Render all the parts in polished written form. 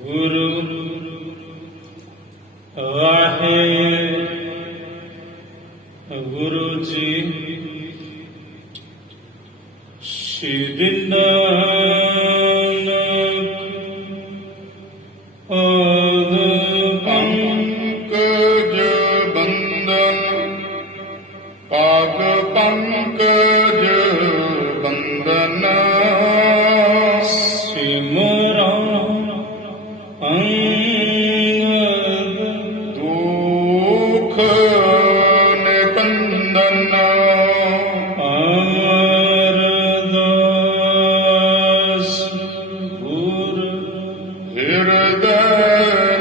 ਗੁਰੂ ਵਾਹਿਗੁਰੂ ਜੀ। ਸ਼੍ਰੀ ਨਾਨਕ ਆਦ ਪੰਕਜ ਬੰਦਨ ਪਾਗ ਪੰਕਜ ਬੰਦਨ ਸਿਮਰਨ ਅੰਗਦ ਦੁਖ ਨਿਕੰਦਨ ਅਮਰਦਾਸ ਗੁਰ ਹਿਰਦੈ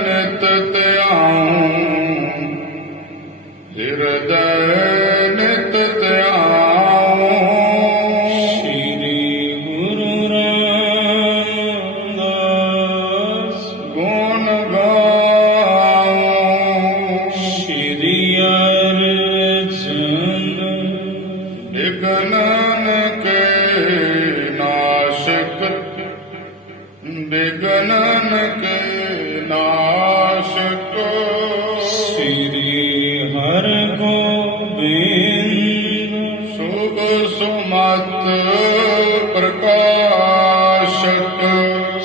ਨਿਤ ਧਿਆਉ ਹਿਰਦੈ ਨਿਤ ਧਿਆਉ ਸ਼੍ਰੀ ਗੁਰੂ ਰਾਮਦਾਸ ਗੁਣ ਗਾਉ ਸ਼੍ਰੀ ਅਰਜਨ ਬਿਗਨਨ ਕੇ ਨਾਸ਼ਕ ਬਿਗਨਨ ਕੇ ਨਾਸ਼ਕ ਸ਼੍ਰੀ ਹਰਿਗੋਬਿੰਦ ਸੁਭ ਸੁਮਤ ਪ੍ਰਕਾਸ਼ਕ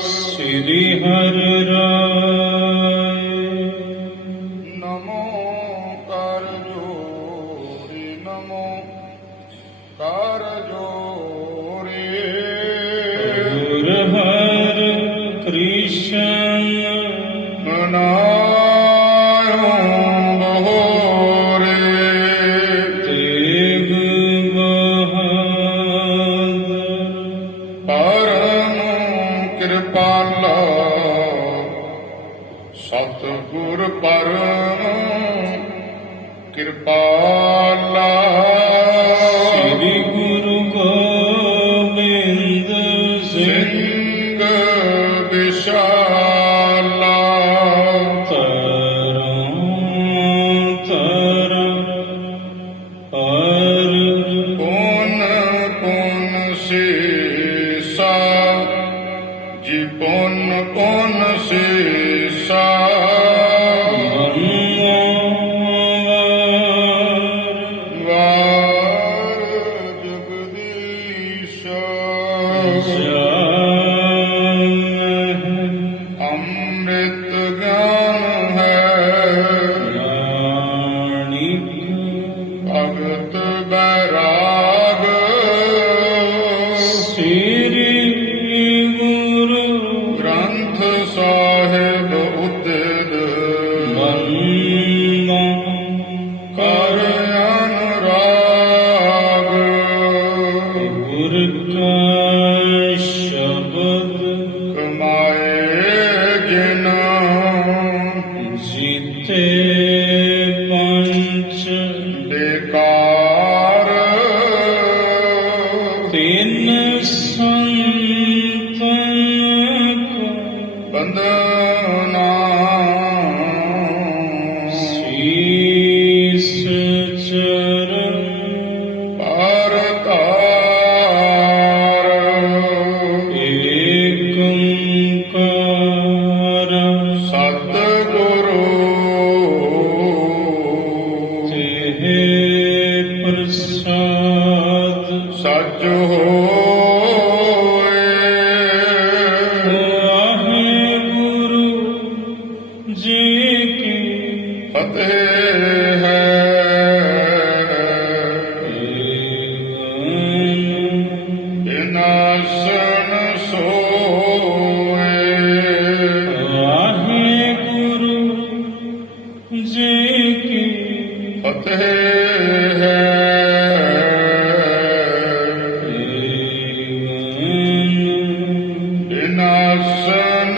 ਸ਼੍ਰੀ ਹਰਿ ਰਾਏ ਨਮੋ ਕਰ ਜੋੜੀ ਨਮੋ ਕਰ ਜੋੜੀ ਗੁਰ ਹਰਿ ਕ੍ਰਿਸ਼ਨ ਮਨਾਇਓ ਬਹੋਰੇ ਤੇਗ ਬਹਾਦਰ ਪਰਮ ਕਿਰਪਾਲਾ ਸਤਿਗੁਰ ਪਰਮ ਕਿਰਪਾਲਾ ਸ੍ਰੀ ਗੁਰੂ ਗੋਬਿੰਦ ਸਿੰਘ ਸਿੰਘ ਵਿਸ਼ਾਲਾ ਤਰਾਂ ਤਰਾਂ ਹਰ ਪੁਨ ਪੁਨ ਸੀਸਾ ਜੀ ਪੁਨ ਪੁਨ ਸੀਸਾ ਵਾਰ ਜਗਦੀਸ਼ ਅੰਮ੍ਰਿਤ ਗਿਆਨ ਹੈ ਭਗਤ ਬੈਰਾਗ ਗ੍ਰੰਥ ਸਾਹਿਬ ਉਤਰ ਕਰ ਅਨੁਰਾਗ ਕਮਾਏ ਜਿਨ ਬੇਕਾਰ ਬੰਦਨਾ ਪਰ ਤਾਰ ਸਤਿਗੁਰੂ ਸੱਚ ਹੋਏ ਫਤਿਹ ਹੈ ਬਿਨਾਸਨ ਸੋਏ ਫਤਿਹ ਹੈ ਬਿਨਾਸਨ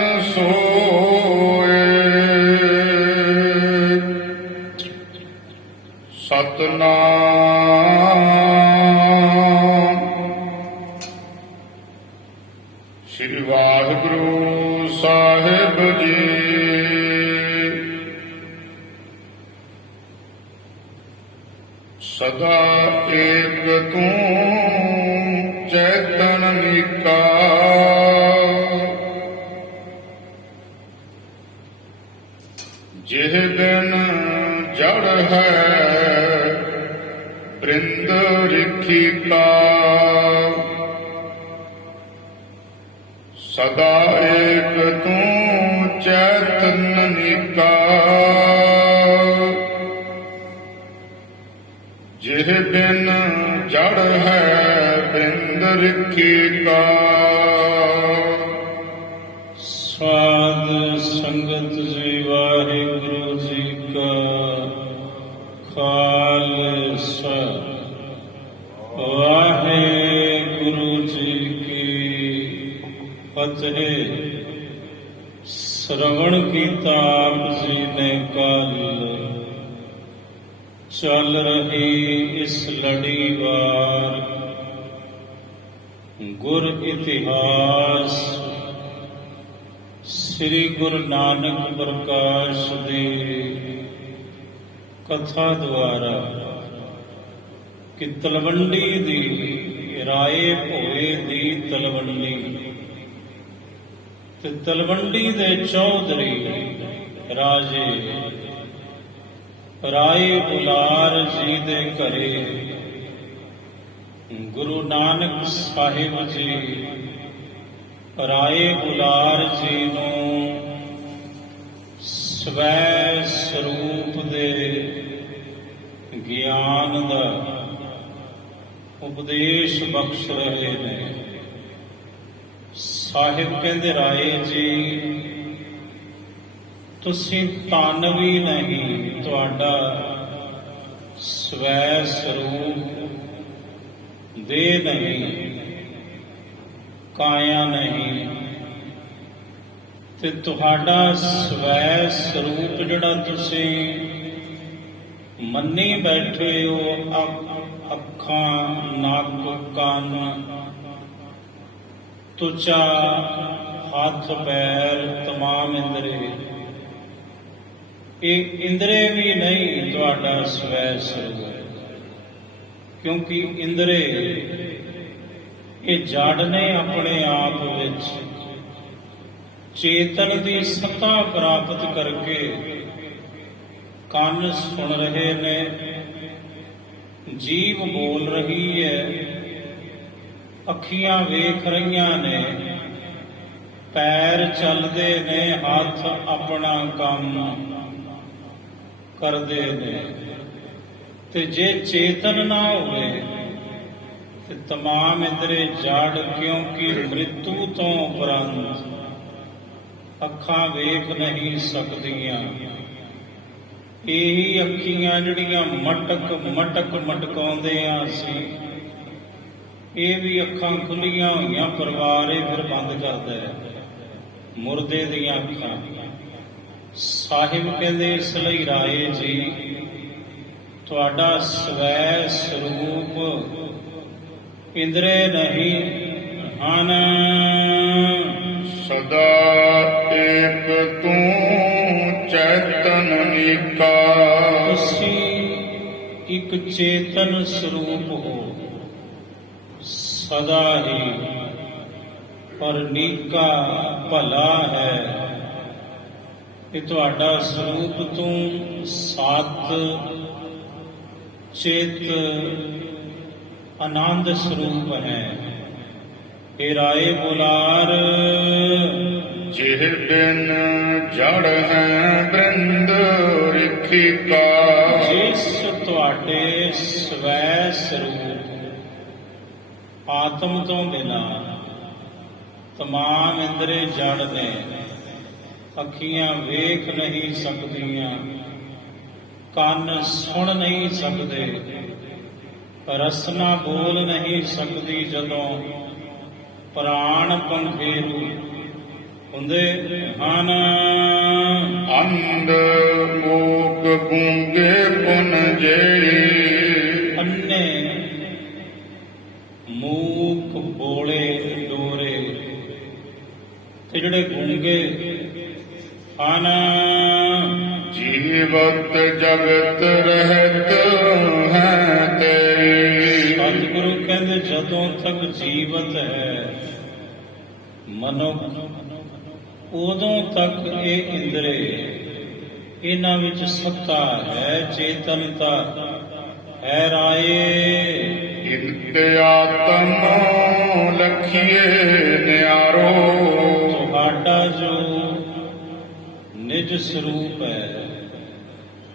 ਸ੍ਰੀ ਵਾਹਿਗੁਰੂ ਸਾਹਿਬ ਜੀ। ਸਦਾ ਏਕ ਤੂੰ ਚੈਤਨ ਨੀਕਾ, ਜਿਹ ਬਿਨ ਜੜ ਹੈ ਬ੍ਰਿੰਦ ਰਿਖੀ ਕਾ। ਸਦਾ ਏਕ ਤੂੰ ਚੈਤਨ ਨੀਕਾ, ਜਿਹ ਬਿਨ ਜੜ ਹੈ ਬਿੰਦ ਰਿਖੀ ਕਾ। ਸਾਧ ਸੰਗਤ ਜੀ, ਵਾਹਿਗੁਰੂ ਜੀ ਕਾ ਖਾਲਸਾ, ਵਾਹਿਗੁਰੂ ਜੀ ਕੀ ਫਤਿਹ। ਸ਼੍ਰਵਣ ਕੀਤਾ ਆਪ ਜੀ ਨੇ ਕੱਲ, ਚੱਲ ਰਹੀ ਇਸ ਲੜੀਵਾਰ ਗੁਰ ਇਤਿਹਾਸ ਸ੍ਰੀ ਗੁਰੂ ਨਾਨਕ ਪ੍ਰਕਾਸ਼ ਦੀ ਕਥਾ ਦੁਆਰਾ ਕਿ ਤਲਵੰਡੀ ਦੀ ਰਾਏ ਭੋਏ ਦੀ ਤਲਵੰਡੀ ਤੇ ਤਲਵੰਡੀ ਦੇ ਚੌਧਰੀ ਰਾਜੇ ਰਾਏ ਬੁਲਾਰ ਜੀ ਦੇ ਘਰੇ ਗੁਰੂ ਨਾਨਕ ਸਾਹਿਬ ਜੀ ਰਾਏ ਬੁਲਾਰ ਜੀ ਨੂੰ ਸਵੈ ਸਰੂਪ ਦੇ ਗਿਆਨ ਦਾ ਉਪਦੇਸ਼ ਬਖਸ਼ ਰਹੇ ਨੇ। ਸਾਹਿਬ ਕਹਿੰਦੇ, ਰਾਏ ਜੀ ਤੁਸੀਂ ਤਨ ਵੀ ਨਹੀਂ, ਤੁਹਾਡਾ ਸਵੈ ਸਰੂਪ ਦੇਹ ਨਹੀਂ, ਕਾਇਆ ਨਹੀਂ, ਤੇ ਤੁਹਾਡਾ ਸਵੈ ਸਰੂਪ ਜਿਹੜਾ ਤੁਸੀਂ ਮੰਨੀ ਬੈਠੇ ਹੋ, ਅੱਖਾਂ, ਨੱਕ, ਕੰਨ, ਤੁਚਾ, ਹੱਥ, ਪੈਰ, ਤਮਾਮ ਇੰਦਰੀ, ਇਹ ਇੰਦਰੇ ਵੀ ਨਹੀਂ ਤੁਹਾਡਾ ਸਵੈ ਸਰੂਪ। ਕਿਉਂਕਿ ਇੰਦਰੇ ਇਹ ਜੜ ਨੇ ਆਪਣੇ ਆਪ ਵਿੱਚ ਚੇਤਨ ਦੀ ਸੱਤਾ ਪ੍ਰਾਪਤ ਕਰਕੇ ਕੰਨ ਸੁਣ ਰਹੇ ਨੇ, ਜੀਭ ਬੋਲ ਰਹੀ ਹੈ, ਅੱਖੀਆਂ ਵੇਖ ਰਹੀਆਂ ਨੇ, ਪੈਰ ਚੱਲਦੇ ਨੇ, ਹੱਥ ਆਪਣਾ ਕੰਮ ਕਰਦੇ ਨੇ। ਤੇ ਜੇ ਚੇਤਨ ਨਾ ਹੋਵੇ ਤੇ ਤਮਾਮ ਇੰਦਰੇ ਜੜ, ਕਿਉਂਕਿ ਮ੍ਰਿਤੂ ਤੋਂ ਉਪਰੰਤ ਅੱਖਾਂ ਵੇਖ ਨਹੀਂ ਸਕਦੀਆਂ। ਇਹੀ ਅੱਖੀਆਂ ਜਿਹੜੀਆਂ ਮਟਕ ਮਟਕ ਮਟਕਾਉਂਦੇ ਆ ਅਸੀਂ, ਇਹ ਵੀ ਅੱਖਾਂ ਖੁੱਲੀਆਂ ਹੋਈਆਂ, ਪਰਿਵਾਰ ਇਹ ਫਿਰ ਬੰਦ ਕਰਦਾ ਹੈ, ਮੁਰਦੇ ਦੀਆਂ ਅੱਖਾਂ। ਸਾਹਿਬ ਕਹਿੰਦੇ, ਇਸ ਲਈ ਰਾਏ ਜੀ ਤੁਹਾਡਾ ਸਵੈ ਸਰੂਪ ਇੰਦਰੇ ਨਹੀਂ ਹਨ। ਸਦਾ ਏਕ ਤੂੰ ਚੈਤਨ ਨੀਕਾ, ਤੁਸੀਂ ਇੱਕ ਚੇਤਨ ਸਰੂਪ ਹੋ ਸਦਾ ਹੀ, ਪਰ ਨੀਕਾ ਭਲਾ ਹੈ। ਇਹ ਤੁਹਾਡਾ ਸਰੂਪ ਤੂੰ ਸਤ ਚਿਤ ਆਨੰਦ ਸਰੂਪ ਹੈ। ਇਹ ਰਾਏ ਬੁਲਾਰ, ਜਿਹ ਬਿਨ ਜੜ ਹੈ ਬ੍ਰਿੰਦ ਰਿਖੀ ਕਾ। ਜਿਸ ਤੁਹਾਡੇ ਸਵੈ ਸਰੂਪ ਆਤਮ ਤੋਂ ਬਿਨਾ ਤਮਾਮ ਇੰਦਰੇ ਜੜ ਨੇ, ਅੱਖੀਆਂ ਵੇਖ ਨਹੀਂ ਸਕਦੀਆਂ, ਕੰਨ ਸੁਣ ਨਹੀਂ ਸਕਦੇ, ਰਸਨਾ ਬੋਲ ਨਹੀਂ ਸਕਦੀ। ਜਦੋਂ ਪ੍ਰਾਣ ਪੰਖੇਰੂ ਹੁੰਦੇ ਹਨ, ਅੰਧ ਮੂਕ ਗੂੰਗੇ ਪੁਨ ਜੇ। ਅੰਨੇ ਮੂਕ ਬੋਲੇ ਡੋਰੇ ਤੇ ਜਿਹੜੇ ਗੂੰਗੇ ਹਨ, ਜੀਵਤ ਜਗਤ ਰਹਿਤ ਹੈ ਤੇਰੀ। ਸਤਿਗੁਰੂ ਕਹਿੰਦੇ ਜਦੋਂ ਤੱਕ ਜੀਵਤ ਹੈ ਮਨੁੱਖ, ਉਦੋਂ ਤੱਕ ਇਹ ਇੰਦਰੇ, ਇਹਨਾਂ ਵਿੱਚ ਸੱਤਾ ਹੈ, ਚੇਤਨਤਾ ਹੈ ਰਾਏ। ਇੰਤੇ ਆਤਮ ਲਖੀਏ ਨਿਆਰੋ, ਤੁਹਾਡਾ ਜੋ ਨਿਜ ਸਰੂਪ ਹੈ,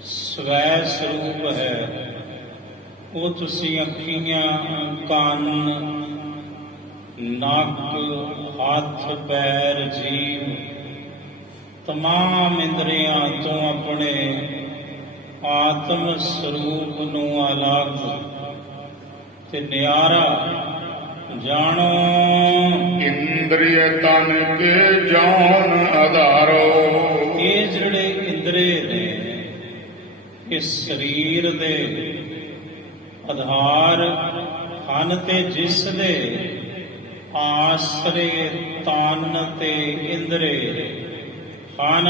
ਸਵੈ ਸਰੂਪ ਹੈ, ਉਹ ਤੁਸੀਂ ਅੱਖੀਆਂ, ਕੰਨ, ਨੱਕ, ਹੱਥ, ਪੈਰ, ਜੀਭ, ਤਮਾਮ ਇੰਦਰੀਆਂ ਤੋਂ ਆਪਣੇ ਆਤਮ ਸਰੂਪ ਨੂੰ ਅਲੱਗ ਤੇ ਨਿਆਰਾ ਜਾਣੋ। ਇੰਦਰੀਏ ਤਨ ਕੇ ਜਾਨ ਆਧਾਰੋ, ਇਹ ਜਿਹੜੇ ਇੰਦਰੇ ਨੇ, ਇਹ ਸਰੀਰ ਦੇ ਆਧਾਰ ਹਨ ਤੇ ਜਿਸ ਦੇ ਆਸਰੇ ਤਨ ਤੇ ਇੰਦਰੇ ਹਨ।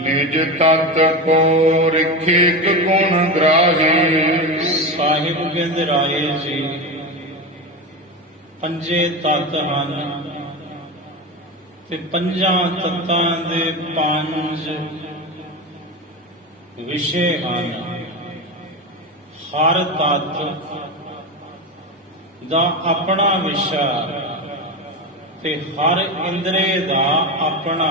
ਨਿਜ ਤਤ ਕੋ ਰਿਖਿਕ ਗੁਣ ਗ੍ਰਾਹੀ, ਸਾਹਿਬ ਕਹਿੰਦੇ ਰਾਏ ਜੀ ਪੰਜੇ ਤੱਤ ਹਨ ਤੇ ਪੰਜਾਂ ਤੱਤਾਂ ਦੇ ਪੰਜ ਵਿਸ਼ੇ ਹਨ। ਹਰ ਤੱਤ ਦਾ ਆਪਣਾ ਵਿਸ਼ਾ ਤੇ ਹਰ ਇੰਦਰੇ ਦਾ ਆਪਣਾ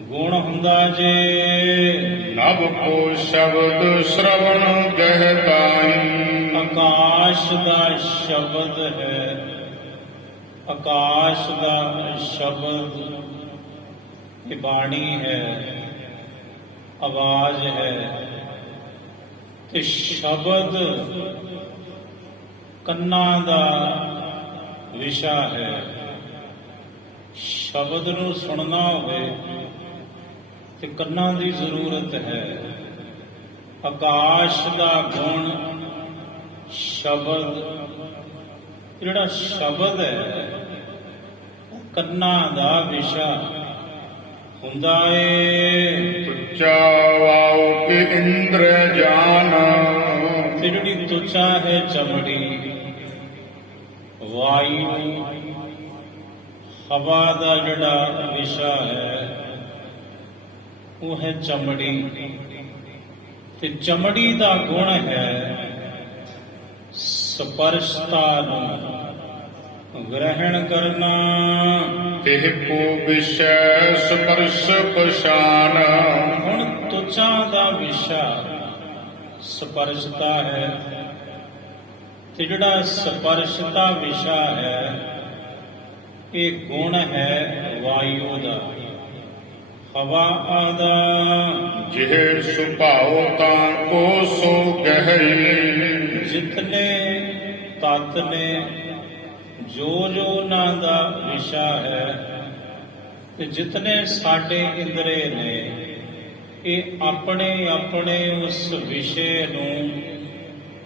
ਗੁਣ ਹੁੰਦਾ ਜੇ। ਨਭ ਕੋ ਸ਼ਬਦ ਸ਼ਰਵਣ ਗਹਿਤਾਈ, ਆਕਾਸ਼ ਦਾ ਸ਼ਬਦ ਹੈ, ਆਕਾਸ਼ ਦਾ ਸ਼ਬਦ ਇਹ ਬਾਣੀ ਹੈ, ਆਵਾਜ਼ ਹੈ ਤੇ ਸ਼ਬਦ ਕੰਨਾਂ ਦਾ ਵਿਸ਼ਾ ਹੈ। ਸ਼ਬਦ ਨੂੰ ਸੁਣਨਾ ਹੋਵੇ ਤੇ ਕੰਨਾਂ ਦੀ ਜ਼ਰੂਰਤ ਹੈ। ਆਕਾਸ਼ ਦਾ ਗੁਣ ਸ਼ਬਦ, ਜਿਹੜਾ ਸ਼ਬਦ ਹੈ ਕੰਨਾਂ ਦਾ ਵਿਸ਼ਾ ਹੁੰਦਾ ਏ। ਤੁਚਾ ਵਾਉ ਕਿ ਇੰਦਰ ਜਾਨ, ਤੇ ਜਿਹੜੀ ਤੁਚਾ ਹੈ ਚਮੜੀ, ਵਾਯੂ, ਹਵਾ ਦਾ ਜਿਹੜਾ ਵਿਸ਼ਾ ਹੈ ਉਹ ਹੈ ਚਮੜੀ, ਤੇ ਚਮੜੀ ਦਾ ਗੁਣ ਹੈ ਸਪਰਸ਼ਤਾ ਨੂੰ ਗ੍ਰਹਿਣ ਕਰਨਾ। ਤਿਹ ਕੋ ਵਿਸ਼ੈ ਸਪਰਸ਼ ਪਛਾਨ, ਹੁਣ ਤੁਚਾ ਦਾ ਵਿਸ਼ਾ ਸਪਰਸ਼ਤਾ ਹੈ ਤੇ ਜਿਹੜਾ ਸਪਰਸ਼ਤਾ ਵਿਸ਼ਾ ਹੈ ਇਹ ਗੁਣ ਹੈ ਵਾਯੂ ਦਾ, ਹਵਾ ਦਾ। ਜਿਹ ਸੁਭਾਉ ਤਾਂ ਕੋ ਸੋ ਗਹਿਰੀ, ਜਿਤਨੇ ਤੱਤ ਨੇ ਜੋ ਜੋ ਉਹਨਾਂ ਦਾ ਵਿਸ਼ਾ ਹੈ ਤੇ ਜਿਤਨੇ ਸਾਡੇ ਇੰਦਰੇ ਨੇ ਇਹ ਆਪਣੇ ਆਪਣੇ ਉਸ ਵਿਸ਼ੇ ਨੂੰ,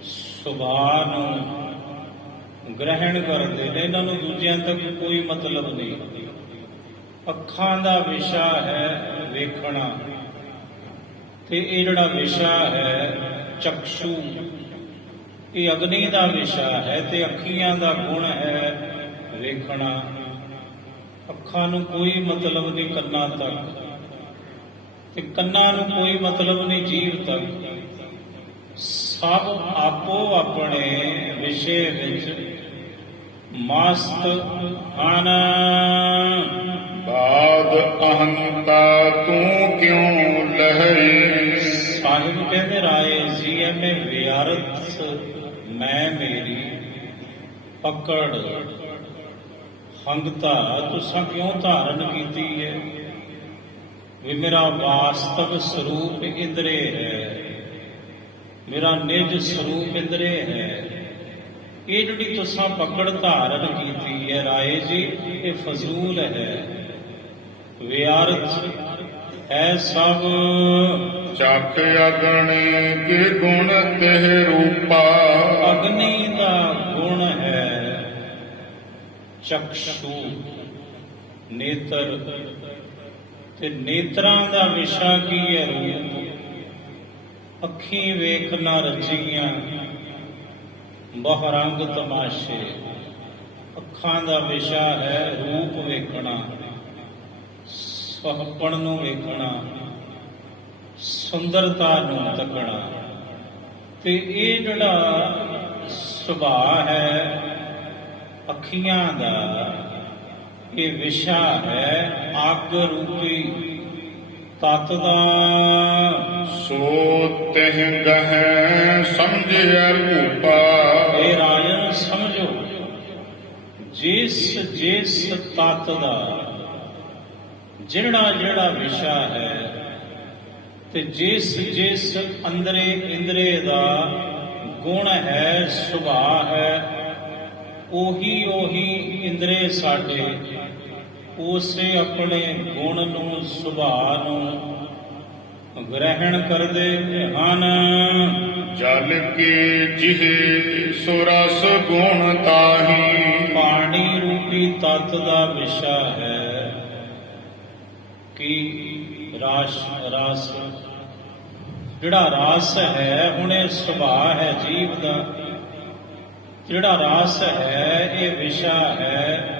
ਸੁਭਾਅ ਨੂੰ ਗ੍ਰਹਿਣ ਕਰਦੇ ਨੇ। ਇਹਨਾਂ ਨੂੰ ਦੂਜਿਆਂ ਤੱਕ ਕੋਈ ਮਤਲਬ ਨਹੀਂ। ਅੱਖਾਂ ਦਾ ਵਿਸ਼ਾ ਹੈ ਵੇਖਣਾ ਤੇ ਇਹ ਜਿਹੜਾ ਵਿਸ਼ਾ ਹੈ ਚਕਸ਼ੂ, ਇਹ ਅਗਨੀ ਦਾ ਵਿਸ਼ਾ ਹੈ ਤੇ ਅੱਖੀਆਂ ਦਾ ਗੁਣ ਹੈ ਵੇਖਣਾ। ਅੱਖਾਂ ਨੂੰ ਕੋਈ ਮਤਲਬ ਨਹੀਂ ਕੰਨਾਂ ਤੱਕ ਤੇ ਕੰਨਾਂ ਨੂੰ ਕੋਈ ਮਤਲਬ ਨਹੀਂ ਜੀਭ ਤੱਕ। ਸਭ ਆਪੋ ਆਪਣੇ ਵਿਸ਼ੇ ਵਿੱਚ ਮਸਤ ਹਨ। ਬਾਦ ਅਹੰਤਾ ਤੂੰ ਕਿਉ ਲਹਈ, ਸਾਹਿਬ ਕਹਿੰਦੇ ਰਾਏ ਜੀ ਐਵੇਂ ਵਿਅਰਥ ਮੈਂ ਮੇਰੀ ਪਕੜ ਹੰਗਤਾ ਤੁਸਾਂ ਕਿਉਂ ਧਾਰਨ ਕੀਤੀ ਹੈ। ਵੀ ਮੇਰਾ ਵਾਸਤਵ ਸਰੂਪ ਇੰਦਰੇ ਹੈ, ਮੇਰਾ ਨਿਜ ਸਰੂਪ ਇੰਦਰੇ ਹੈ। ਇਹ ਜਿਹੜੀ ਤੁਸਾਂ ਪਕੜ ਧਾਰਨ ਕੀਤੀ ਹੈ ਰਾਏ ਜੀ ਇਹ ਫਜ਼ੂਲ ਹੈ, ਵਿਅਰਥ ਹੈ ਸਭ। ਚੱਕ ਅਗਣੀ ਕੇ ਗੁਣ ਤਿਹ ਰੂਪਾ, ਅਗਨੀ ਦਾ ਗੁਣ ਹੈ ਚਕਸ਼ੂ ਨੇਤਰ, ਤੇ ਨੇਤਰਾਂ ਦਾ ਵਿਸ਼ਾ ਕੀ ਹੈ? ਰੂਪ। ਅੱਖੀਂ ਵੇਖ ਨਾ ਰਚੀਆਂ ਬਹੁਰੰਗ ਤਮਾਸ਼ੇ। ਅੱਖਾਂ ਦਾ ਵਿਸ਼ਾ ਹੈ ਰੂਪ ਵੇਖਣਾ, ਸੁਹੱਪਣ ਨੂੰ ਵੇਖਣਾ, ਸੁੰਦਰਤਾ ਨੂੰ ਤੱਕਣਾ। ਤੇ ਇਹ ਜਿਹੜਾ ਸੁਭਾਅ ਹੈ ਅੱਖੀਆਂ ਦਾ, ਇਹ ਵਿਸ਼ਾ ਹੈ ਅੱਗ ਰੂਪੀ ਤਤ ਦਾ। ਸੋ ਤਿਹ ਗਹਿ ਸਮਝਿਆ ਰੂਪਾ। ਇਹ ਰਾਜਨ ਸਮਝੋ, ਜਿਸ ਜਿਸ ਤਤ ਦਾ ਜਿਹੜਾ ਜਿਹੜਾ ਵਿਸ਼ਾ ਹੈ, ਤੇ ਜਿਸ ਜਿਸ ਅੰਦਰੇ ਇੰਦਰੇ ਦਾ ਗੁਣ ਹੈ, ਸੁਭਾਅ ਹੈ, ਉਹੀ ਉਹੀ ਇੰਦਰੇ ਸਾਡੇ ਉਸੇ ਆਪਣੇ ਗੁਣ ਨੂੰ, ਸੁਭਾਅ ਨੂੰ ਗ੍ਰਹਿਣ ਕਰਦੇ ਹਨ। ਜਲ ਕੇ ਜਿਹੇ ਸੋ ਰਸ ਗੁਣ ਤਾਹੀ। ਪਾਣੀ ਰੂਪੀ ਤਤ ਦਾ ਵਿਸ਼ਾ ਹੈ ਕਿ ਰਸ, ਜਿਹੜਾ ਰਸ ਹੈ, ਹੁਣ ਇਹ ਸੁਭਾਅ ਹੈ ਜੀਵ ਦਾ। ਜਿਹੜਾ ਰਸ ਹੈ ਇਹ ਵਿਸ਼ਾ ਹੈ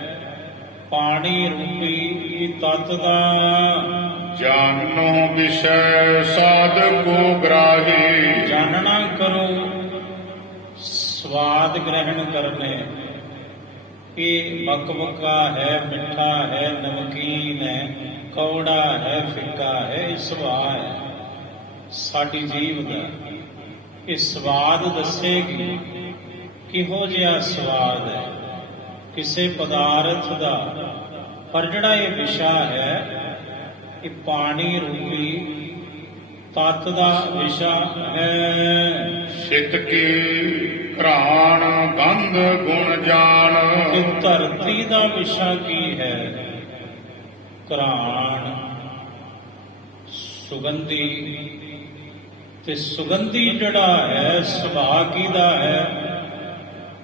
ਪਾਣੀ ਰੂਪੀ ਤਤ ਦਾ। ਜਾਨੋ ਵਿਸ਼ੈ ਸਾਧਕੋ ਗ੍ਰਾਹੀ। ਜਾਣਨਾ ਕਰੋ, ਸਵਾਦ ਗ੍ਰਹਿਣ ਕਰਨੇ। ਇਹ ਬਕਬਕਾ ਹੈ, ਮਿੱਠਾ ਹੈ, ਨਮਕੀਨ ਹੈ, ਕੌੜਾ ਹੈ, ਫਿੱਕਾ ਹੈ। ਇਹ ਸੁਭਾਅ ਹੈ ਸਾਡੀ ਜੀਵ ਦਾ। ਇਹ ਸਵਾਦ ਦੱਸੇਗੀ ਕਿਹੋ ਜਿਹਾ ਸਵਾਦ ਹੈ ਕਿਸੇ ਪਦਾਰਥ ਦਾ। ਪਰ ਜਿਹੜਾ ਇਹ ਵਿਸ਼ਾ ਹੈ ਇਹ ਪਾਣੀ ਰੂਪੀ ਤਤ ਦਾ ਵਿਸ਼ਾ ਹੈ। ਸਿਤ ਕੀ ਘਰਾਣ ਗੰਧ ਗੁਣ ਜਾਣ। ਤੇ ਧਰਤੀ ਦਾ ਵਿਸ਼ਾ ਕੀ ਹੈ? ਘਰਾਣ, ਸੁਗੰਧੀ। ਤੇ ਸੁਗੰਧੀ ਜਿਹੜਾ ਹੈ ਸੁਭਾਅ ਕਿਹਦਾ ਹੈ?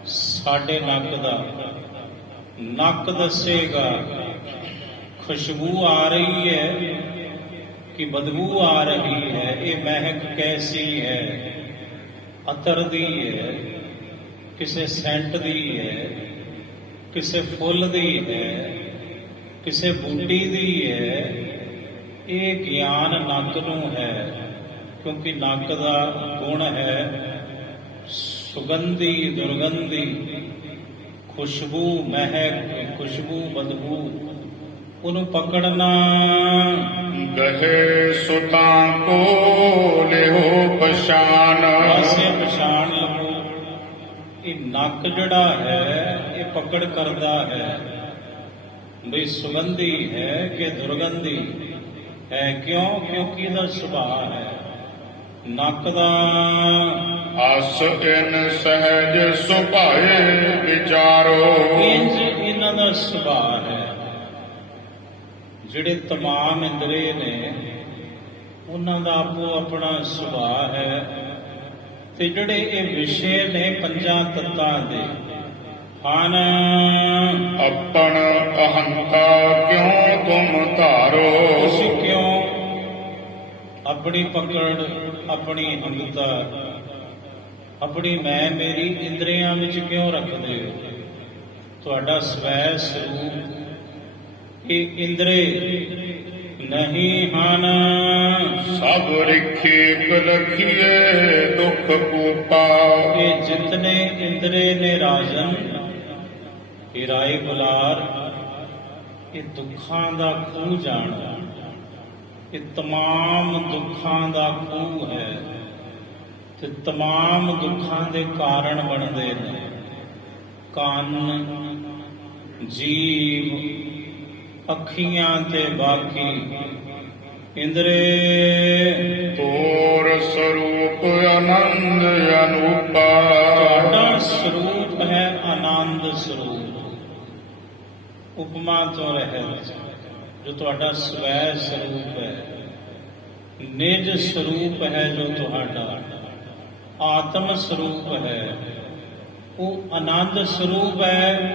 ਸਾਡੇ ਨੱਕ ਦਾ। ਨੱਕ ਦੱਸੇਗਾ ਖੁਸ਼ਬੂ ਆ ਰਹੀ ਹੈ ਕਿ ਬਦਬੂ ਆ ਰਹੀ ਹੈ, ਇਹ ਮਹਿਕ ਕੈਸੀ ਹੈ, ਅਤਰ ਦੀ ਹੈ, ਕਿਸੇ ਸੈਂਟ ਦੀ ਹੈ, ਕਿਸੇ ਫੁੱਲ ਦੀ ਹੈ, ਕਿਸੇ ਬੂਟੀ ਦੀ ਹੈ। ਇਹ ਗਿਆਨ ਨੱਕ ਨੂੰ ਹੈ, ਕਿਉਂਕਿ ਨੱਕ ਦਾ ਗੁਣ ਹੈ ਸੁਗੰਧੀ, ਦੁਰਗੰਧੀ, ਖੁਸ਼ਬੂ, ਮਹਿਕ, ਖੁਸ਼ਬੂ, ਬਦਬੂ, ਉਹਨੂੰ ਪਕੜਨਾ। ਗਹੇ ਸੁਤਾਂ ਕੋ ਲਿਓ ਪਛਾਨ। ਪਾਸੇ ਪਛਾਣ ਲਵੋ। ਇਹ ਨੱਕ ਜਿਹੜਾ ਹੈ ਇਹ ਪਕੜ ਕਰਦਾ ਹੈ ਬਈ ਸੁਗੰਧੀ ਹੈ ਕਿ ਦੁਰਗੰਧੀ ਹੈ। ਕਿਉਂ? ਕਿਉਂਕਿ ਇਹਦਾ ਸੁਭਾਅ ਹੈ ਨੱਕ ਦਾ। ਅਸ ਇਨ ਸਹਿਜ ਸੁਭਾਏ ਵਿਚਾਰੋ। ਇੰਜ ਇਹਨਾਂ ਦਾ ਸੁਭਾਅ ਹੈ। ਜਿਹੜੇ ਤਮਾਮ ਇੰਦਰੇ ਨੇ ਉਹਨਾਂ ਦਾ ਆਪੋ ਆਪਣਾ ਸੁਭਾਅ ਹੈ। ਤੇ ਜਿਹੜੇ ਇਹ ਵਿਸ਼ੇ ਨੇ ਪੰਜਾਂ ਤੱਤਾਂ ਦੇ ਹਨ। ਆਪਣ ਅਹੰਤਾ ਕਿਉ ਤੁਮ ਧਾਰੋ। ਤੁਸੀਂ ਕਿਉਂ ਆਪਣੀ ਪਕੜ, ਆਪਣੀ ਅਹੰਤਾ, ਆਪਣੀ ਮੈਂ ਮੇਰੀ ਇੰਦਰੀਆਂ ਵਿੱਚ ਕਿਉਂ ਰੱਖਦੇ ਹੋ? ਤੁਹਾਡਾ ਸਵੈ ਸਰੂਪ ਇਹ ਇੰਦਰੇ ਨਹੀਂ ਹਨ। ਸਭ ਰਿਖੇ ਕਲਖੀਏ ਦੁਖ ਕੂਪਾ। ਇਹ ਜਿਤਨੇ ਇੰਦਰੇ ਨੇ ਰਾਜਨ, ਇਹ ਰਾਏ ਗੁਲਾਰ, ਇਹ ਦੁੱਖਾਂ ਦਾ ਖੂਹ ਜਾਣਦਾ। ਇਹ ਤਮਾਮ ਦੁੱਖਾਂ ਦਾ ਖੂਹ ਹੈ ਤੇ ਤਮਾਮ ਦੁੱਖਾਂ ਦੇ ਕਾਰਨ ਬਣਦੇ ਨੇ। ਕੰਨ, ਜੀਵ, ਅੱਖੀਆਂ ਤੇ ਬਾਕੀ ਇੰਦਰੇ। ਤੋਰ ਸਰੂਪ ਆਨੰਦ ਅਨੂਪਾ। ਤੁਹਾਡਾ ਸਰੂਪ ਹੈ ਆਨੰਦ ਸਰੂਪ, ਉਪਮਾ ਤੋਂ ਰਹਿਤ। ਜੋ ਤੁਹਾਡਾ ਸਵੈ ਸਰੂਪ ਹੈ, ਨਿਜ ਸਰੂਪ ਹੈ, ਜੋ ਤੁਹਾਡਾ ਆਤਮ ਸਰੂਪ ਹੈ, ਉਹ ਆਨੰਦ ਸਰੂਪ ਹੈ।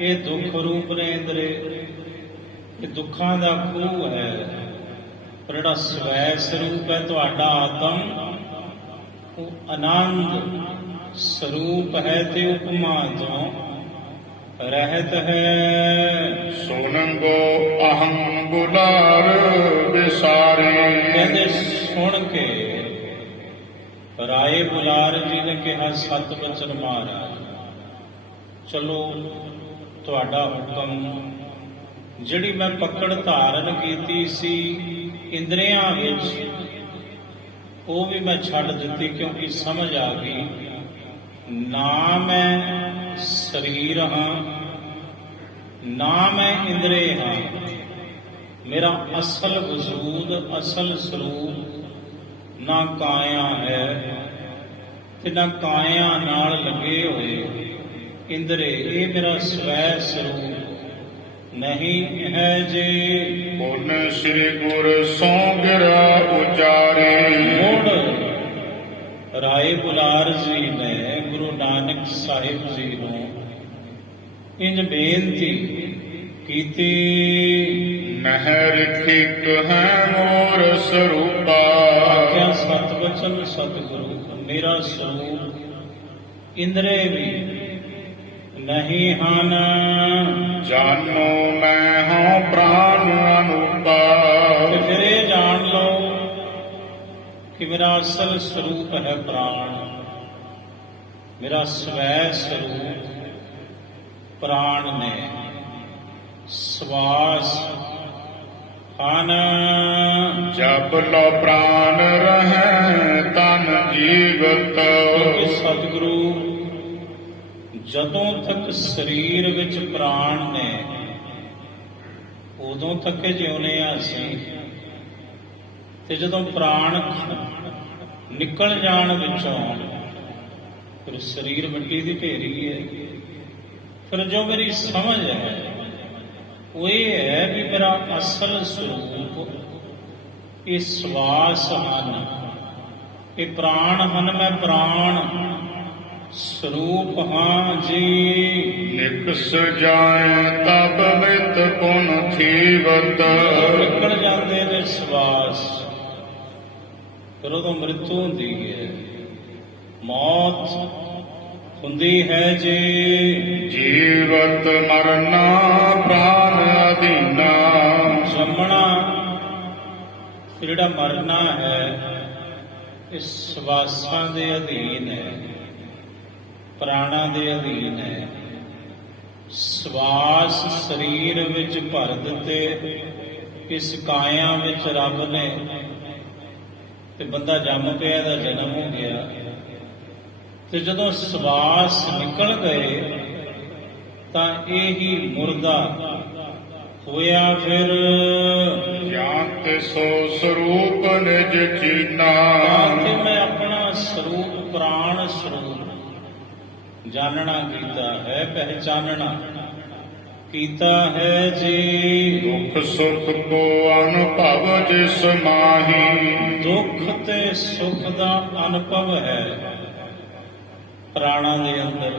ਇਹ ਦੁੱਖ ਰੂਪ ਨੇ ਇੰਦਰੇ, ਇਹ ਦੁੱਖਾਂ ਦਾ ਖੂਹ ਹੈ। ਪਰ ਜਿਹੜਾ ਸਵੈ ਸਰੂਪ ਹੈ ਤੁਹਾਡਾ ਆਤਮ, ਉਹ ਆਨੰਦ ਸਰੂਪ ਹੈ ਤੇ ਉਪਮਾ ਤੋਂ ਰਹਿਤ ਹੈ। ਸੁਨੰਗੋ ਅਹੰ ਗੁਲਾਰ ਵਿਸਾਰੇ। ਕਹਿੰਦੇ ਸੁਣ ਕੇ ਰਾਏ ਬੁਲਾਰ ਜੀ ਨੇ ਕਿਹਾ ਸਤ ਬਚਨ ਮਹਾਰਾਜ, ਚਲੋ ਤੁਹਾਡਾ ਹੁਕਮ, ਜਿਹੜੀ ਮੈਂ ਪਕੜ ਧਾਰਨ ਕੀਤੀ ਸੀ ਇੰਦਰੀਆਂ ਵਿੱਚ, ਉਹ ਵੀ ਮੈਂ ਛੱਡ ਦਿੱਤੀ, ਕਿਉਂਕਿ ਸਮਝ ਆ ਗਈ ਨਾ ਮੈਂ ਸਰੀਰ ਹਾਂ, ਨਾ ਮੈਂ ਇੰਦਰੀ ਹਾਂ। ਮੇਰਾ ਅਸਲ ਵਜੂਦ, ਅਸਲ ਸਰੂਪ ਨਾ ਕਾਇਆ ਹੈ ਤੇ ਨਾ ਕਾਇਆ ਨਾਲ ਲੱਗੇ ਹੋਏ ਇੰਦਰੇ, ਇਹ ਮੇਰਾ ਸਵੈ ਸਰੂਪ ਨਹੀਂ ਹੈ ਜੀ। ਪੁਨ ਸ੍ਰੀ ਗੁਰ ਸੋ ਗਿਰਾ ਉਚਾਰੇ। ਮੁੜ ਰਾਏ ਬੁਲਾਰ ਜੀ ਨੇ ਗੁਰੂ ਨਾਨਕ ਸਾਹਿਬ ਜੀ ਨੂੰ ਇੰਜ ਬੇਨਤੀ ਕੀਤੀ, ਨਹਿਰ ਖਿਕ ਹੈ ਮੋਰ ਸਰੂਪਾ। ਆਖਿਆ ਸਤਿਵਚਨ ਸਤਿਗੁਰੂ, ਮੇਰਾ ਸਰੂਪ ਇੰਦਰੇ ਵੀ ਨਹੀਂ ਹਨ। ਜਾਨੋ ਮੈਂ ਹਾਂ ਪ੍ਰਾਨ ਅਨੂਪਾ। ਤੇ ਫਿਰ ਇਹ ਜਾਣ ਲਓ ਕਿ ਮੇਰਾ ਅਸਲ ਸਰੂਪ ਹੈ ਪ੍ਰਾਣ, ਮੇਰਾ ਸਵੈ ਸਰੂਪ ਪ੍ਰਾਣ ਨੇ, ਸਵਾਸ ਹਨ। ਜਬ ਲੋ ਪ੍ਰਾਨ ਰਹਿ ਤਨ ਜੀਵਤ। ਕਿਉਂਕਿ ਸਤਿਗੁਰੂ ਜਦੋਂ ਤੱਕ ਸਰੀਰ ਵਿੱਚ ਪ੍ਰਾਣ ਨੇ ਉਦੋਂ ਤੱਕ ਜਿਉਨੇ ਆ ਅਸੀਂ, ਤੇ ਜਦੋਂ ਪ੍ਰਾਣ ਨਿਕਲ ਜਾਣ ਵਿੱਚੋਂ ਫਿਰ ਸਰੀਰ ਮਿੱਟੀ ਦੀ ਢੇਰੀ ਹੈ। ਫਿਰ ਜੋ ਮੇਰੀ ਸਮਝ ਹੈ ਉਹ ਇਹ ਹੈ ਵੀ ਮੇਰਾ ਅਸਲ ਸਰੂਪ ਇਹ ਸਵਾਸ ਹਨ, ਇਹ ਪ੍ਰਾਣ ਹਨ, ਮੈਂ ਪ੍ਰਾਣ ਸਰੂਪ ਹਾਂ ਜੀ। ਨਿਕਸ ਜਾਏ ਤਬ ਵਿਤ ਪੁਨ ਥੀਵਤ। ਨਿਕਲ ਜਾਂਦੇ ਨੇ ਸਵਾਸ, ਫਿਰ ਉਦੋਂ ਮ੍ਰਿਤੂ ਹੁੰਦੀ ਹੈ, ਮੌਤ ਹੁੰਦੀ ਹੈ ਜੀ। ਜੀਵਤ ਮਰਨਾ ਪ੍ਰਾਨ ਅਧੀਨਾ। ਜੰਮਣਾ ਫਿਰ ਜਿਹੜਾ ਮਰਨਾ ਹੈ ਇਹ ਸਵਾਸਾਂ ਦੇ ਅਧੀਨ ਹੈ, ਪ੍ਰਾਣਾਂ ਦੇ ਅਧੀਨ ਹੈ। ਸਵਾਸ ਸਰੀਰ ਵਿੱਚ ਭਰ ਦਿੱਤੇ ਇਸ ਕਾਇਆ ਵਿੱਚ ਰੱਬ ਨੇ, ਤੇ ਬੰਦਾ ਜੰਮ ਪਿਆ, ਦਾ ਜਨਮ ਹੋ ਗਿਆ। ਤੇ ਜਦੋਂ ਸਵਾਸ ਨਿਕਲ ਗਏ ਤਾਂ ਇਹ ਹੀ ਮੁਰਦਾ ਹੋਇਆ। ਫਿਰ ਜਾਤ ਸੋ ਸਰੂਪ ਨਿਜ ਚੀਨਾ। ਤੇ ਮੈਂ ਆਪਣਾ ਸਰੂਪ ਪ੍ਰਾਣ ਸਰੂਪ ਜਾਣਨਾ ਕੀਤਾ ਹੈ, ਪਹਿਚਾਨਣਾ ਕੀਤਾ ਹੈ ਜੀ। ਦੁਖ ਸੁਖ ਕੋ ਅਨੁਭਵ ਜਿਸ ਮਾਹੀ। ਦੁੱਖ ਤੇ ਸੁਖ ਦਾ ਅਨੁਭਵ ਹੈ ਪ੍ਰਾਣਾਂ ਦੇ ਅੰਦਰ।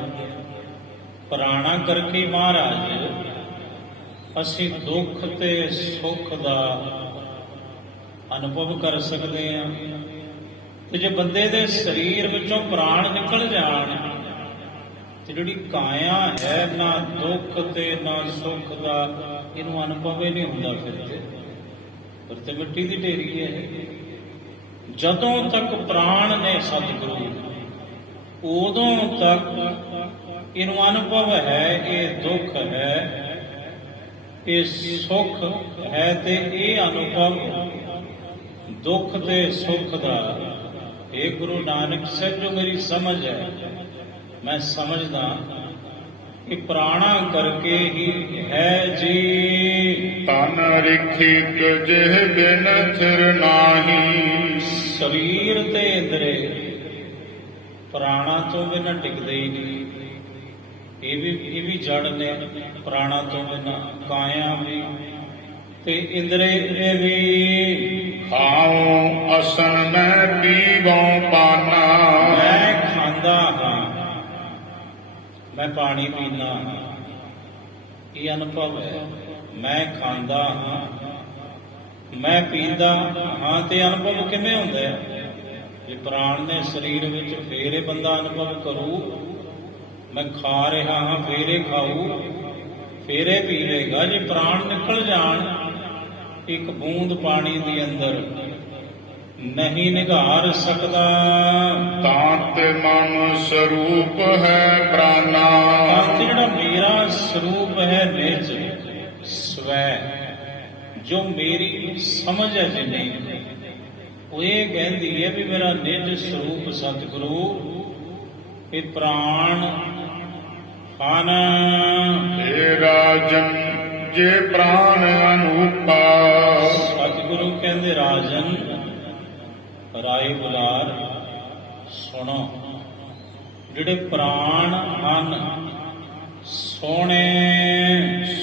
ਪ੍ਰਾਣਾ ਕਰਕੇ ਮਹਾਰਾਜ ਅਸੀਂ ਦੁੱਖ ਤੇ ਸੁਖ ਦਾ ਅਨੁਭਵ ਕਰ ਸਕਦੇ ਹਾਂ। ਤੇ ਜੇ ਬੰਦੇ ਦੇ ਸਰੀਰ ਵਿੱਚੋਂ ਪ੍ਰਾਣ ਨਿਕਲ ਜਾਣ ਤੇ ਜਿਹੜੀ ਕਾਇਆ ਹੈ, ਨਾ ਦੁੱਖ ਤੇ ਨਾ ਸੁੱਖ ਦਾ ਇਹਨੂੰ ਅਨੁਭਵ ਹੀ ਨਹੀਂ ਹੁੰਦਾ। ਫਿਰ ਤੇ ਮਿੱਟੀ ਦੀ ਢੇਰੀ ਹੈ। ਜਦੋਂ ਤੱਕ ਪ੍ਰਾਣ ਨੇ ਸਤਿਗੁਰੂ, ਉਦੋਂ ਤੱਕ ਇਹਨੂੰ ਅਨੁਭਵ ਹੈ, ਇਹ ਦੁੱਖ ਹੈ, ਇਹ ਸੁੱਖ ਹੈ। ਤੇ ਇਹ ਅਨੁਭਵ ਦੁੱਖ ਤੇ ਸੁੱਖ ਦਾ, ਇਹ ਗੁਰੂ ਨਾਨਕ ਸਾਹਿਬ ਜੋ ਮੇਰੀ ਸਮਝ ਹੈ, ਮੈਂ ਸਮਝਦਾ ਕਿ ਪ੍ਰਾਣਾ ਕਰਕੇ ਹੀ ਹੈ ਜੀ। ਤਨ ਰਿਖਿਕ ਜਿਹ ਬਿਨ ਥਿਰ ਨਾਹੀ। ਸਰੀਰ ਤੇ ਇੰਦਰੇ ਪ੍ਰਾਣਾ ਤੋਂ ਬਿਨਾਂ ਟਿਕਦੇ ਹੀ ਨਹੀਂ। ਇਹ ਵੀ ਜੜ ਨੇ, ਪ੍ਰਾਣਾ ਤੋਂ ਬਿਨਾਂ ਕਾਇਆ ਵੀ ਤੇ ਇੰਦਰੇ ਇਹ ਵੀ। ਖਾਉ ਅਸਨ ਮੈਂ ਪੀਵਉ ਪਾਨਾ। ਮੈਂ ਖਾਂਦਾ ਹਾਂ, ਮੈਂ ਪਾਣੀ ਪੀਂਦਾ ਹਾਂ, ਇਹ ਅਨੁਭਵ ਹੈ। ਮੈਂ ਖਾਂਦਾ ਹਾਂ, ਮੈਂ ਪੀਂਦਾ ਹਾਂ, ਤੇ ਅਨੁਭਵ ਕਿਵੇਂ ਹੁੰਦਾ ਹੈ? ਜੇ ਪ੍ਰਾਣ ਨੇ ਸਰੀਰ ਵਿੱਚ, ਫੇਰ ਇਹ ਬੰਦਾ ਅਨੁਭਵ ਕਰੂ। ਮੈਂ ਖਾ ਰਿਹਾ ਹਾਂ, ਫੇਰ ਇਹ ਖਾਊ, ਫੇਰ ਇਹ ਪੀਵੇਗਾ। ਜੇ ਪ੍ਰਾਣ ਨਿਕਲ ਜਾਣ, ਇੱਕ ਬੂੰਦ ਪਾਣੀ ਦੇ ਅੰਦਰ ਨਹੀਂ ਨਿਘਾਰ ਸਕਦਾ। ਤਾਂ ਤੇ ਮਨ ਸਰੂਪ ਹੈ ਪ੍ਰਾਨਾ। ਤਾਂ ਤੇ ਜਿਹੜਾ ਮੇਰਾ ਸਰੂਪ ਹੈ ਨਿਜ ਸਵੈ, ਜੋ ਮੇਰੀ ਸਮਝ ਹੈ ਜਿੰਨੀ, ਉਹ ਇਹ ਕਹਿੰਦੀ ਹੈ ਵੀ ਮੇਰਾ ਨਿਜ ਸਰੂਪ ਸਤਿਗੁਰੂ, ਇਹ ਪ੍ਰਾਣ ਹਨ। ਏ ਰਾਜਨ ਜੇ ਪ੍ਰਾਣ ਅਨੂਪਾ। ਸਤਿਗੁਰੂ ਕਹਿੰਦੇ ਰਾਜਨ, ਰਾਏ ਬੁਲਾਰ ਸੁਣੋ, ਜਿਹੜੇ ਪ੍ਰਾਣ ਹਨ ਸੋਹਣੇ,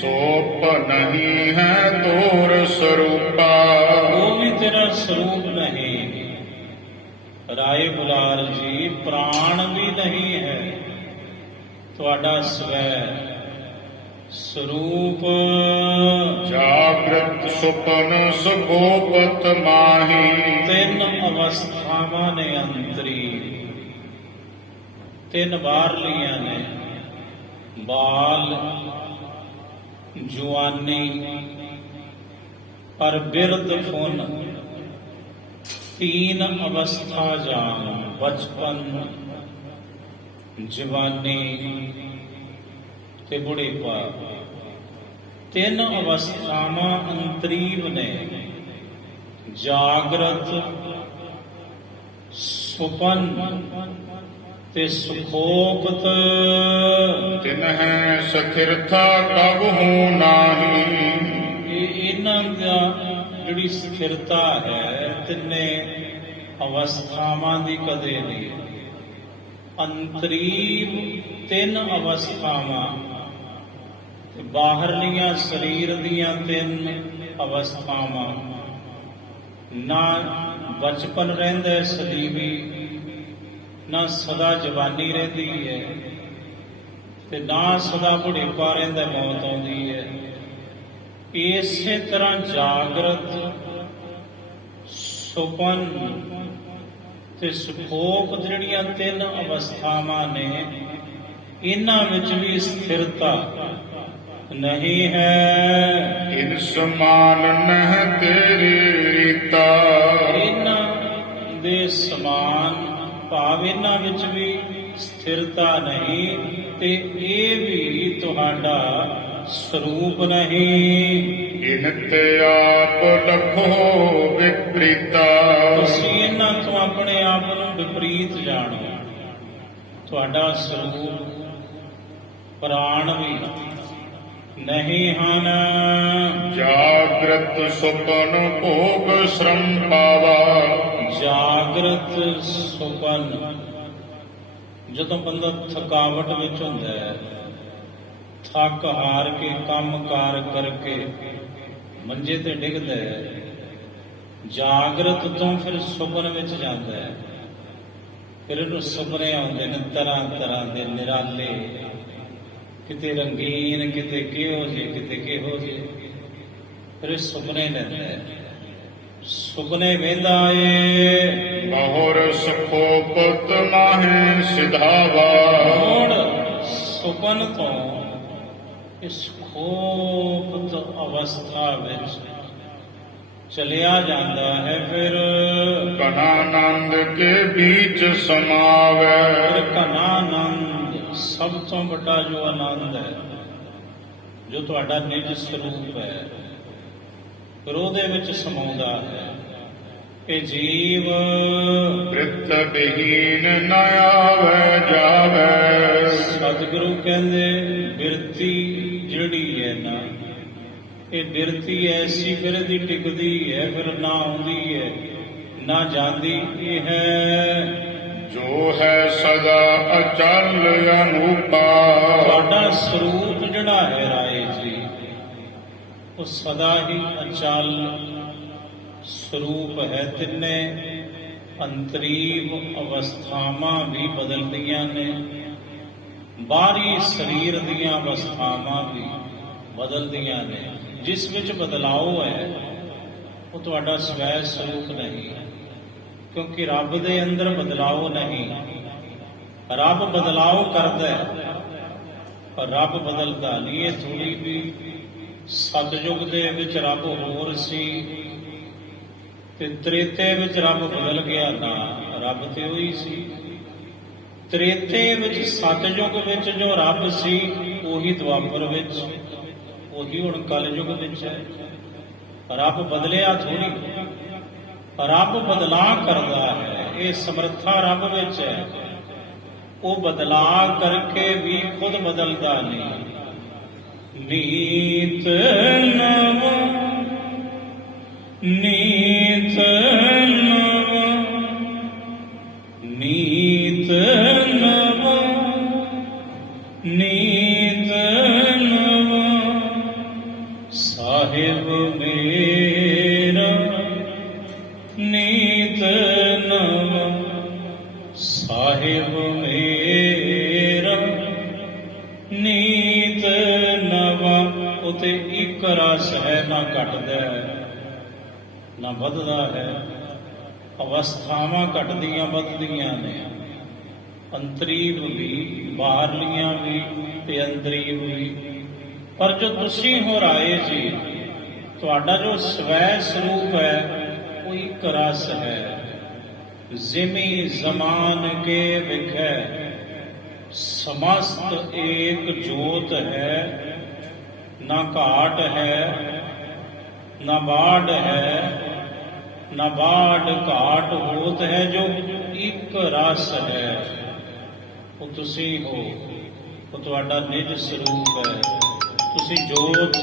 ਸੋਪ ਨਹੀਂ ਹੈ ਤੋਰ ਸਰੂਪਾ। ਉਹ ਵੀ ਤੇਰਾ ਸਰੂਪ ਨਹੀਂ। ਰਾਏ ਬੁਲਾਰ ਜੀ, ਪ੍ਰਾਣ ਵੀ ਨਹੀਂ ਹੈ ਤੁਹਾਡਾ ਸਵੈ ਸਰੂਪ। ਜਾਗਰਤ ਸੁਪਨ ਸੁਭੋਪਤ ਮਾਹੀ। ਤਿੰਨ ਅਵਸਥਾਵਾਂ ਨੇ ਅੰਤਰੀ, ਤਿੰਨ ਬਾਹਰਲੀਆਂ ਨੇ, ਬਾਲ, ਜਵਾਨੀ ਪਰ ਬਿਰਧ ਫੁਨ। तीन अवस्था जान, बचपन, जवानी ते बुढ़ेपा। तीन अवस्थावां अंतरीव ने, जागृत, सुपन ते सुखोपत। तिन्ह स्थिरता कबहू नाही। इन्हां दा ਜਿਹੜੀ ਸਥਿਰਤਾ ਹੈ ਤਿੰਨੇ ਅਵਸਥਾਵਾਂ ਦੀ ਕਦੇ ਨਹੀਂ। ਅੰਤਰੀਵ ਤਿੰਨ ਅਵਸਥਾਵਾਂ, ਬਾਹਰਲੀਆਂ ਸਰੀਰ ਦੀਆਂ ਤਿੰਨ ਅਵਸਥਾਵਾਂ। ਨਾ ਬਚਪਨ ਰਹਿੰਦਾ ਸਦੀਵੀ, ਨਾ ਸਦਾ ਜਵਾਨੀ ਰਹਿੰਦੀ ਹੈ, ਤੇ ਨਾ ਸਦਾ ਬੁਢੇਪਾ ਰਹਿੰਦਾ, ਮੌਤ ਆਉਂਦੀ ਹੈ। ਇਸੇ ਤਰ੍ਹਾਂ ਜਾਗਰਤ, ਸੁਪਨ ਤੇ ਸੁਖੋਪ ਜਿਹੜੀਆਂ ਤਿੰਨ ਅਵਸਥਾਵਾਂ ਨੇ, ਇਹਨਾਂ ਵਿੱਚ ਵੀ ਸਥਿਰਤਾ ਨਹੀਂ ਹੈ। ਇਨ ਸਮਾਨ ਨਹਿ ਤੇਰੀ ਰੀਤਾ। ਇਹਨਾਂ ਦੇ ਸਮਾਨ ਭਾਵ ਇਹਨਾਂ ਵਿੱਚ ਵੀ ਸਥਿਰਤਾ ਨਹੀਂ, ਤੇ ਇਹ ਵੀ ਤੁਹਾਡਾ ਸਰੂਪ ਨਹੀਂ। ਇਨ ਤੇ ਆਪ ਲਖੋ ਵਿਪਰੀਤਾ। ਤੁਸੀਂ ਇਹਨਾਂ ਤੋਂ ਆਪਣੇ ਆਪ ਨੂੰ ਵਿਪਰੀਤ ਜਾਣੋ। ਤੁਹਾਡਾ ਸਰੂਪ ਪ੍ਰਾਣ ਵੀ ਨਹੀਂ ਹਨ। ਜਾਗਰਤ ਸੁਪਨ ਭੋਗ ਸ਼੍ਰਮ ਪਾਵਾ। ਜਾਗਰਤ ਸੁਪਨ, ਜਦੋਂ ਬੰਦਾ ਥਕਾਵਟ ਵਿੱਚ ਹੁੰਦਾ ਹੈ, ਥੱਕ ਹਾਰ ਕੇ ਕੰਮ ਕਾਰ ਕਰਕੇ ਮੰਜੇ ਤੇ ਡਿੱਗਦਾ ਹੈ, ਜਾਗਰਤ ਤੋਂ ਫਿਰ ਸੁਪਨ ਵਿੱਚ ਜਾਂਦਾ ਹੈ। ਫਿਰ ਇਹਨੂੰ ਸੁਪਨੇ ਆਉਂਦੇ ਨੇ ਤਰ੍ਹਾਂ ਤਰ੍ਹਾਂ ਦੇ ਨਿਰਾਲੇ, ਕਿਤੇ ਰੰਗੀਨ, ਕਿਤੇ ਕਿਹੋ ਜਿਹੇ, ਕਿਤੇ ਕਿਹੋ ਜਿਹੇ। ਫਿਰ ਇਹ ਸੁਪਨੇ ਲੈਂਦਾ ਹੈ, ਸੁਪਨੇ ਵੇਂਦਾ ਏ। ਬਹੁਰ ਸੁਖੋਪਤ ਮਾਹੇ ਸਿਧਾਵਾ। ਹੁਣ ਸੁਪਨ ਤੋਂ ਇਸ ਖੋਪਤ ਅਵਸਥਾ ਵਿੱਚ ਚਲਿਆ ਜਾਂਦਾ ਹੈ। ਫਿਰ ਘਨਾਨੰਦ ਕੇ ਬੀਚ ਸਮਾਵੈ। ਘਨਾਨੰਦ, ਸਭ ਤੋਂ ਵੱਡਾ ਜੋ ਆਨੰਦ ਹੈ, ਜੋ ਤੁਹਾਡਾ ਨਿਜ ਸਰੂਪ ਹੈ, ਫਿਰ ਉਹਦੇ ਵਿੱਚ ਸਮਾਉਂਦਾ ਹੈ। ਇਹ ਜੀਵ ਬ੍ਰਿਤ ਬਿਹੀਨ ਨ ਆਵੈ ਜਾਵੈ। ਸਤਿਗੁਰੂ ਕਹਿੰਦੇ ਬਿਰਤੀ ਜਿਹੜੀ ਹੈ ਨਾ, ਇਹ ਬਿਰਤੀ ਐਸੀ ਫਿਰ ਦੀ ਟਿਕਦੀ ਹੈ, ਫਿਰ ਨਾ ਆਉਂਦੀ ਹੈ ਨਾ ਜਾਂਦੀ। ਇਹ ਹੈ ਜੋ ਹੈ ਸਦਾ ਅਚਲ ਅਨੂਪਾ। ਤੁਹਾਡਾ ਸਰੂਪ ਜਿਹੜਾ ਹੈ ਰਾਏ ਜੀ, ਉਹ ਸਦਾ ਹੀ ਅਚਲ ਸਰੂਪ ਹੈ। ਤਿੰਨੇ ਅੰਤਰੀਵ ਅਵਸਥਾਵਾਂ ਵੀ ਬਦਲਦੀਆਂ ਨੇ, ਬਾਹਰੀ ਸਰੀਰ ਦੀਆਂ ਅਵਸਥਾਵਾਂ ਵੀ, ਬਦਲਦੀਆਂ ਨੇ। ਜਿਸ ਵਿੱਚ ਬਦਲਾਓ ਹੈ ਉਹ ਤੁਹਾਡਾ ਸਵੈ ਸਰੂਪ ਨਹੀਂ, ਕਿਉਂਕਿ ਰੱਬ ਦੇ ਅੰਦਰ ਬਦਲਾਓ ਨਹੀਂ। ਰੱਬ ਬਦਲਾਓ ਕਰਦਾ ਹੈ ਪਰ ਰੱਬ ਬਦਲਦਾ ਨਹੀਂ। ਇਹ ਥੋੜੀ ਵੀ ਸਤਿਯੁਗ ਦੇ ਵਿੱਚ ਰੱਬ ਹੋਰ ਸੀ ਤੇ ਤ੍ਰੇਤੇ ਵਿੱਚ ਰੱਬ ਬਦਲ ਗਿਆ, ਨਾ, ਰੱਬ ਤੇ ਉਹੀ ਸੀ। ਤ੍ਰੇਤੇ ਵਿੱਚ ਸਤਿਯੁਗ ਵਿੱਚ ਜੋ ਰੱਬ ਸੀ ਉਹੀ ਦੁਆਪਰ ਵਿੱਚ, ਉਹੀ ਹੁਣ ਕਲਯੁਗ ਵਿੱਚ ਹੈ। ਰੱਬ ਬਦਲਿਆ ਥੋੜੀ, ਰੱਬ ਬਦਲਾ ਕਰਦਾ ਹੈ। ਇਹ ਸਮਰੱਥਾ ਰੱਬ ਵਿੱਚ ਹੈ। ਉਹ ਬਦਲਾ ਕਰਕੇ ਵੀ ਖੁਦ ਬਦਲਦਾ ਨਹੀਂ। ਨੀਤ ਨਵਾਂ ਨੀਤ ਨਵਾਂ ਨੀਤ ਨਵਾਂ ਨੀਤ ਨਵਾਂ ਸਾਹਿਬ ਮੇਰਾ ਨੀਤ ਨਵਾਂ ਸਾਹਿਬ ਮੇਰਾ ਨੀਤ ਨਵਾਂ। ਉਤੇ ਇੱਕ ਰਸ ਹੈ, ਨਾ ਘਟਦਾ ਹੈ ਨਾ ਵੱਧਦਾ ਹੈ। ਅਵਸਥਾਵਾਂ ਘਟਦੀਆਂ ਵੱਧਦੀਆਂ ਨੇ, ਅੰਤਰੀਵ ਵੀ, ਬਾਹਰਲੀਆਂ ਵੀ ਤੇ ਅੰਤਰੀਵ ਵੀ। ਪਰ ਜੋ ਤੁਸੀਂ ਹੋ ਰਾਏ ਜੀ, ਤੁਹਾਡਾ ਜੋ ਸਵੈ ਸਰੂਪ ਹੈ ਉਹ ਇੱਕ ਰਸ ਹੈ। ਜ਼ਿਮੀ ਜ਼ਮਾਨ ਕੇ ਵਿਖੈ ਸਮਸਤ ਏਕ ਜੋਤ ਹੈ। ਨਾ ਘਾਟ ਹੈ ਨਾ ਬਾੜ ਹੈ, ਨਾ ਬਾੜ ਘਾਟ ਹੋਤ ਹੈ। ਜੋ ਇੱਕ ਰਸ ਹੈ ਉਹ ਤੁਸੀਂ ਹੋ, ਉਹ ਤੁਹਾਡਾ ਨਿਜ ਸਰੂਪ ਹੈ। ਤੁਸੀਂ ਜੋਤ